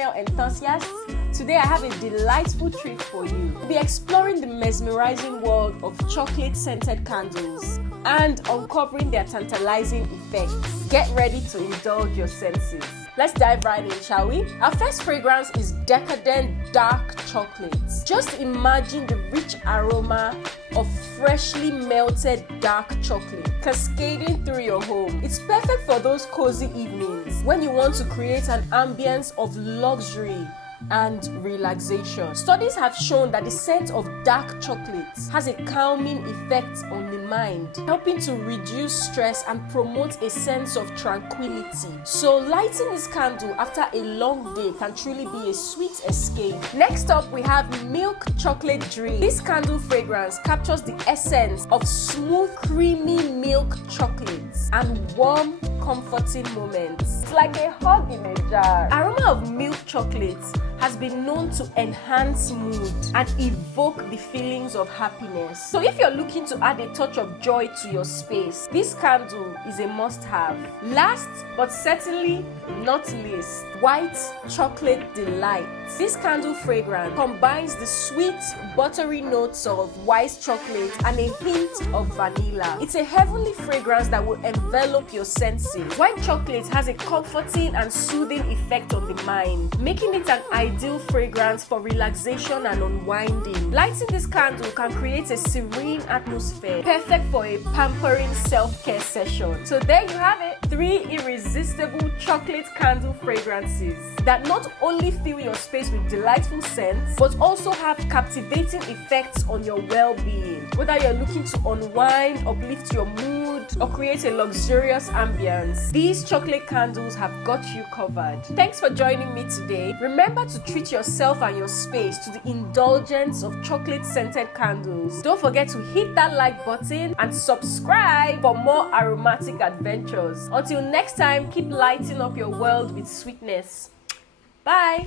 channel enthusiasts. Today I have a delightful treat for you. We'll be exploring the mesmerizing world of chocolate-scented candles and uncovering their tantalizing effects. Get ready to indulge your senses. Let's dive right in, shall we? Our first fragrance is decadent dark chocolate. Just imagine the rich aroma of freshly melted dark chocolate cascading through your home. It's perfect for those cozy evenings when you want to create an ambience of luxury and relaxation. Studies have shown that the scent of dark chocolate has a calming effect on the mind, helping to reduce stress and promote a sense of tranquility. So lighting this candle after a long day can truly be a sweet escape. Next up, we have milk chocolate dream. This candle fragrance captures the essence of smooth, creamy milk chocolates and warm, comforting moments. It's like a hug in a jar. Aroma of milk chocolates has been known to enhance mood and evoke the feelings of happiness. So if you're looking to add a touch of joy to your space, this candle is a must-have. Last but certainly not least, white chocolate delight. This candle fragrance combines the sweet, buttery notes of white chocolate and a hint of vanilla. It's a heavenly fragrance that will envelop your senses. White chocolate has a comforting and soothing effect on the mind, making it an ideal fragrance for relaxation and unwinding. Lighting this candle can create a serene atmosphere, perfect for a pampering self-care session. So there you have it, 3 irresistible chocolate candle fragrances that not only fill your space with delightful scents, but also have captivating effects on your well-being. Whether you're looking to unwind, uplift your mood, or create a luxurious ambience, these chocolate candles have got you covered. Thanks for joining me today. Remember to treat yourself and your space to the indulgence of chocolate-scented candles. Don't forget to hit that like button and subscribe for more aromatic adventures. Until next time, keep lighting up your world with sweetness. Bye!